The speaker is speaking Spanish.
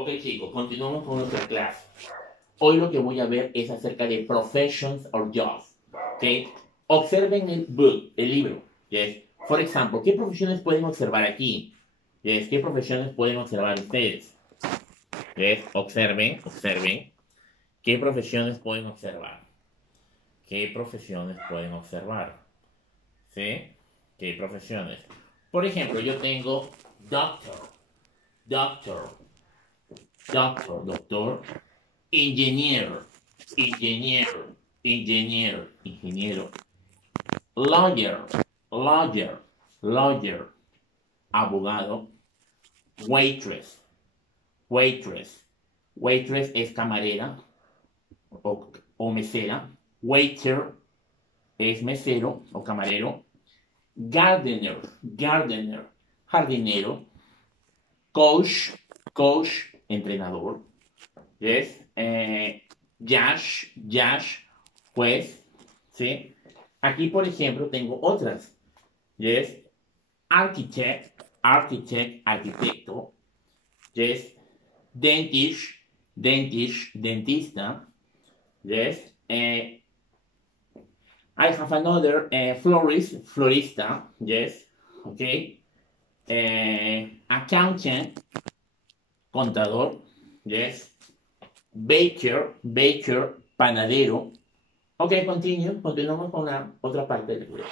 Ok chicos, continuamos con nuestra clase. Hoy lo que voy a ver es acerca de professions or jobs. ¿Ok? Observen el book, el libro. Yes. Por ejemplo, ¿qué profesiones pueden observar aquí? Yes. ¿Qué profesiones pueden observar ustedes? Yes. Observen. ¿Qué profesiones pueden observar? ¿Qué profesiones pueden observar? ¿Sí? ¿Qué profesiones? Por ejemplo, yo tengo doctor, doctor, doctor, ingeniero, ingeniero, lawyer, lawyer, abogado, waitress, waitress es camarera o mesera, waiter es mesero o camarero, gardener, jardinero, coach, entrenador, yes, judge, juez, ¿sí? Aquí, por ejemplo, tengo otras, yes, arquitecto, yes, dentista, yes, I have another florista, yes, okay, accountant, contador, yes, baker, panadero. Ok, continuamos con la otra parte del libro.